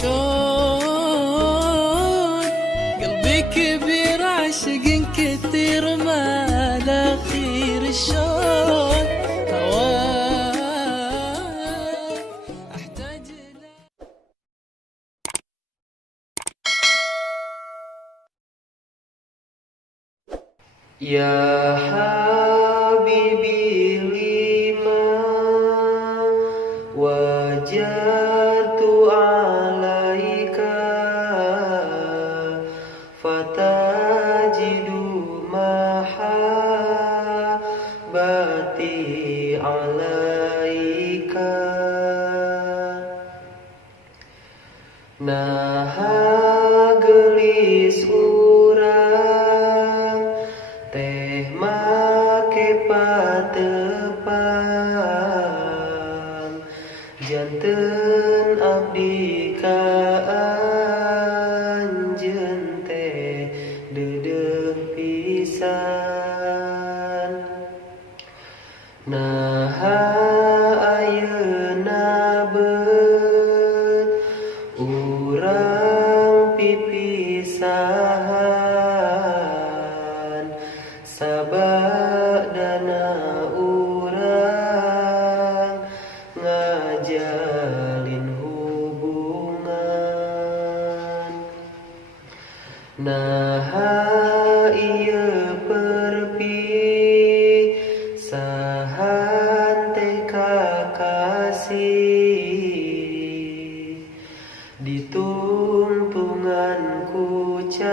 شلون قلبي كبير عاشق كثير ما له خير شلون هواك احتاج Ya Habibi lima wajatu alaika fatajidu mahabbati alaika naha gelis urang teh make patepan janten abdi ka anjeun teh deudeuh pisan naha ayeuna beut urang pipisahan sabadana urang ngajalin hubungan naha ieu perpisahan teh kakasih ditungtungan ku cai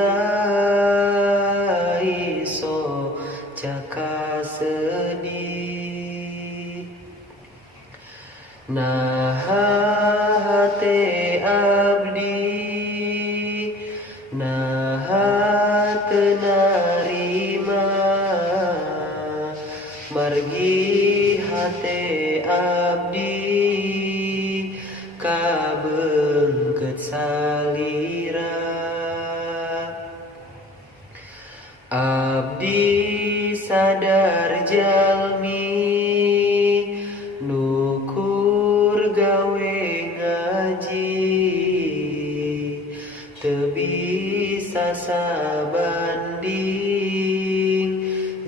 so caka sedih naha hate abdi naha teu narima margi hate abdi kabeungkeut salira abdi sadar jalmi nukur gawe ngaji teu bisa sabanding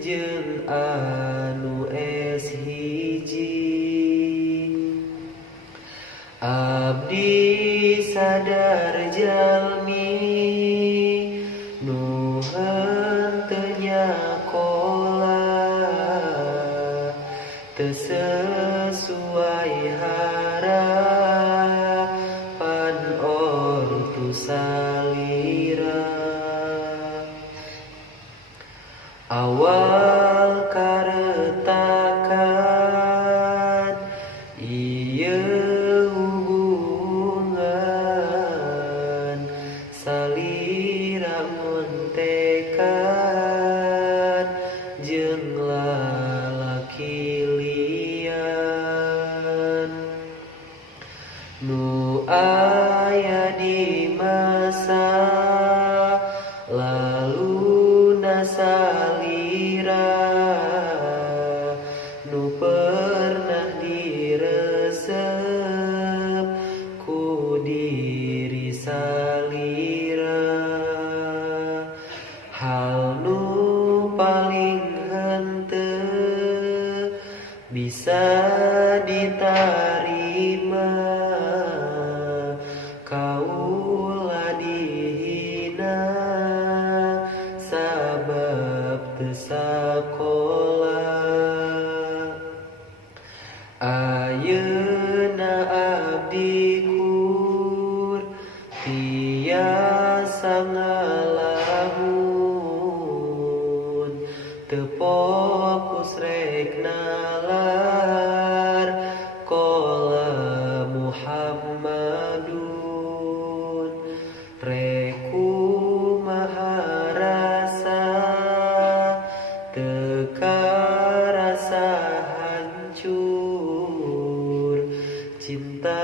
jeung anu es hiji abdi sadar jalmi nu henteu nyakola teu sesuai harapan ortu salira awal karetakan ieu hubungan salira ngontekan jeung lalaki lian nu aya di masa lalu salira nu pernah diresep ku diri salira hal nu paling henteu bisa ditarima kaula dihina sabab teu sakola ayeuna abdi kur tiasa ngalamun teu fokus rek nalar qala Muhammadun rek kumaha rasa teka rasa hancur cinta